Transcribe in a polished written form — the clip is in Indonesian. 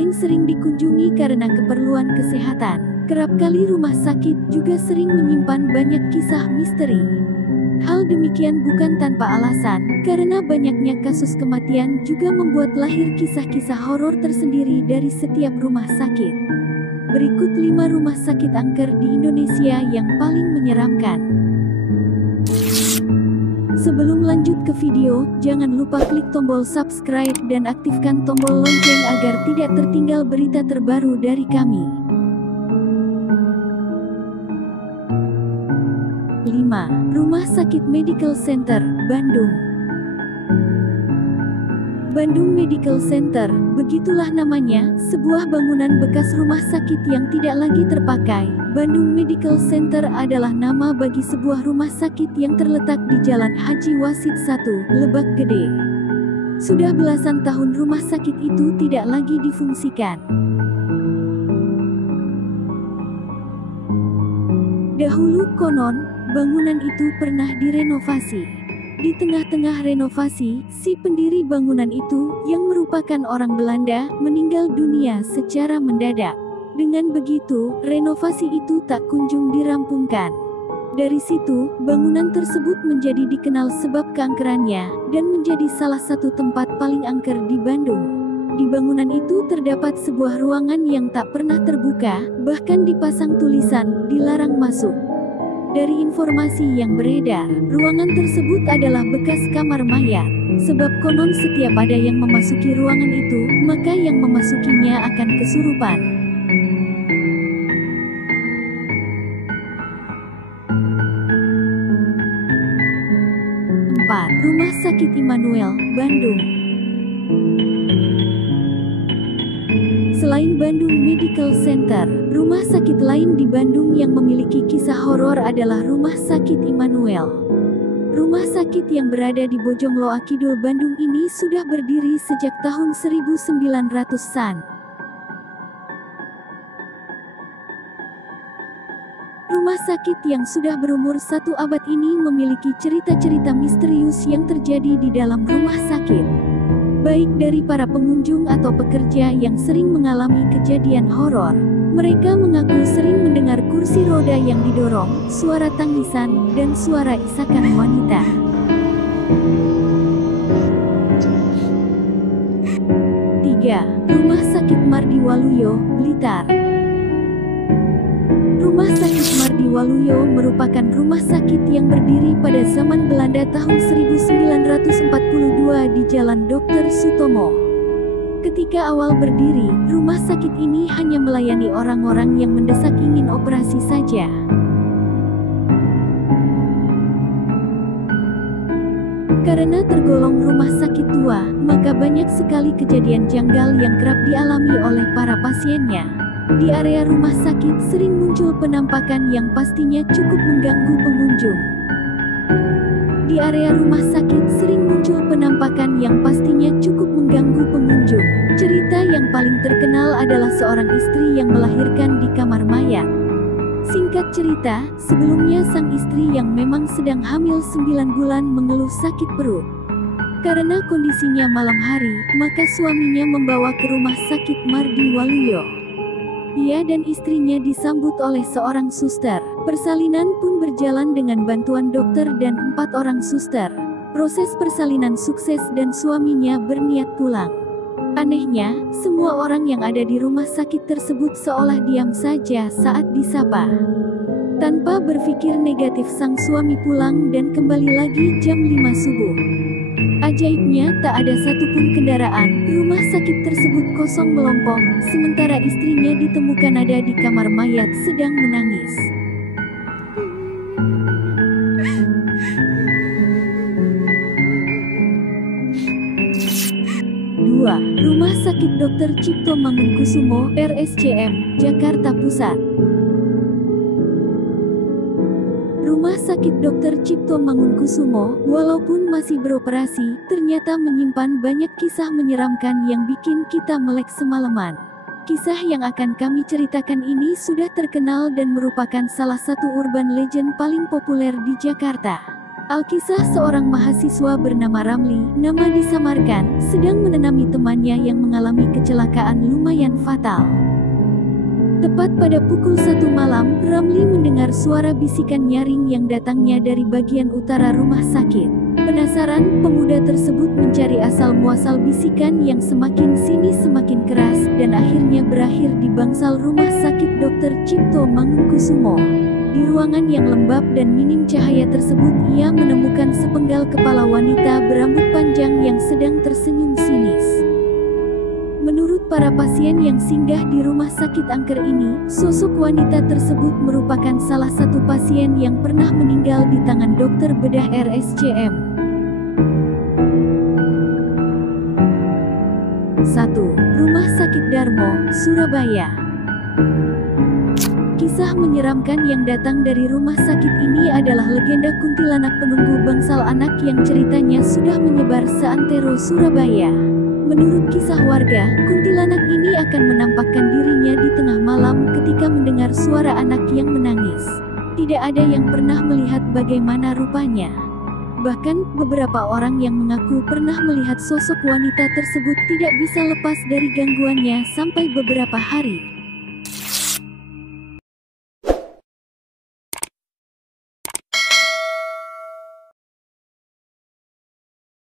Selain sering dikunjungi karena keperluan kesehatan, kerap kali rumah sakit juga sering menyimpan banyak kisah misteri. Hal demikian bukan tanpa alasan, karena banyaknya kasus kematian juga membuat lahir kisah-kisah horor tersendiri dari setiap rumah sakit. Berikut 5 rumah sakit angker di Indonesia yang paling menyeramkan. Sebelum lanjut ke video, jangan lupa klik tombol subscribe dan aktifkan tombol lonceng agar tidak tertinggal berita terbaru dari kami. 5. Rumah Sakit Medical Center, Bandung. Bandung Medical Center, begitulah namanya, sebuah bangunan bekas rumah sakit yang tidak lagi terpakai. Bandung Medical Center adalah nama bagi sebuah rumah sakit yang terletak di Jalan Haji Wasit 1, Lebak Gede. Sudah belasan tahun rumah sakit itu tidak lagi difungsikan. Dahulu konon, bangunan itu pernah direnovasi. Di tengah-tengah renovasi, si pendiri bangunan itu, yang merupakan orang Belanda, meninggal dunia secara mendadak. Dengan begitu, renovasi itu tak kunjung dirampungkan. Dari situ, bangunan tersebut menjadi dikenal sebab keangkerannya, dan menjadi salah satu tempat paling angker di Bandung. Di bangunan itu terdapat sebuah ruangan yang tak pernah terbuka, bahkan dipasang tulisan, "Dilarang masuk". Dari informasi yang beredar, ruangan tersebut adalah bekas kamar mayat. Sebab konon setiap ada yang memasuki ruangan itu, maka yang memasukinya akan kesurupan. Rumah Sakit Immanuel, Bandung. Selain Bandung Medical Center, rumah sakit lain di Bandung yang memiliki kisah horor adalah Rumah Sakit Immanuel. Rumah sakit yang berada di Bojongloa Kidul, Bandung ini sudah berdiri sejak tahun 1900-an. Rumah sakit yang sudah berumur 1 abad ini memiliki cerita-cerita misterius yang terjadi di dalam rumah sakit. Baik dari para pengunjung atau pekerja yang sering mengalami kejadian horor. Mereka mengaku sering mendengar kursi roda yang didorong, suara tangisan, dan suara isakan wanita. 3. Rumah Sakit Mardi Waluyo, Blitar. Rumah Sakit Mardi Waluyo merupakan rumah sakit yang berdiri pada zaman Belanda tahun 1942 di Jalan Dr. Sutomo. Ketika awal berdiri, rumah sakit ini hanya melayani orang-orang yang mendesak ingin operasi saja. Karena tergolong rumah sakit tua, maka banyak sekali kejadian janggal yang kerap dialami oleh para pasiennya. Di area rumah sakit sering muncul penampakan yang pastinya cukup mengganggu pengunjung. Di area rumah sakit sering muncul penampakan yang pastinya cukup mengganggu pengunjung. Cerita yang paling terkenal adalah seorang istri yang melahirkan di kamar mayat. Singkat cerita, sebelumnya sang istri yang memang sedang hamil 9 bulan mengeluh sakit perut. Karena kondisinya malam hari, maka suaminya membawa ke rumah sakit Mardi Waluyo. Dia dan istrinya disambut oleh seorang suster. Persalinan pun berjalan dengan bantuan dokter dan 4 orang suster. Proses persalinan sukses dan suaminya berniat pulang. Anehnya, semua orang yang ada di rumah sakit tersebut seolah diam saja saat disapa. Tanpa berpikir negatif, sang suami pulang dan kembali lagi jam 5 subuh. Ajaibnya, tak ada satupun kendaraan. Rumah sakit tersebut kosong melompong, sementara istrinya ditemukan ada di kamar mayat sedang menangis. 2. Rumah Sakit Dr. Cipto Mangunkusumo, RSCM, Jakarta Pusat. Rumah Sakit Dr. Cipto Mangunkusumo, walaupun masih beroperasi, ternyata menyimpan banyak kisah menyeramkan yang bikin kita melek semalaman. Kisah yang akan kami ceritakan ini sudah terkenal dan merupakan salah satu urban legend paling populer di Jakarta. Alkisah seorang mahasiswa bernama Ramli, nama disamarkan, sedang menenami temannya yang mengalami kecelakaan lumayan fatal. Tepat pada pukul 1 malam, Ramli mendengar suara bisikan nyaring yang datangnya dari bagian utara rumah sakit. Penasaran, pemuda tersebut mencari asal-muasal bisikan yang semakin sini semakin keras, dan akhirnya berakhir di bangsal rumah sakit Dr. Cipto Mangunkusumo. Di ruangan yang lembab dan minim cahaya tersebut, ia menemukan sepenggal kepala wanita berambut panjang yang sedang tersenyum sinis. Menurut para pasien yang singgah di rumah sakit angker ini, sosok wanita tersebut merupakan salah satu pasien yang pernah meninggal di tangan dokter bedah RSCM. 1. Rumah Sakit Darmo, Surabaya. Kisah menyeramkan yang datang dari rumah sakit ini adalah legenda kuntilanak penunggu bangsal anak yang ceritanya sudah menyebar seantero Surabaya. Menurut kisah warga, kuntilanak ini akan menampakkan dirinya di tengah malam ketika mendengar suara anak yang menangis. Tidak ada yang pernah melihat bagaimana rupanya. Bahkan, beberapa orang yang mengaku pernah melihat sosok wanita tersebut tidak bisa lepas dari gangguannya sampai beberapa hari.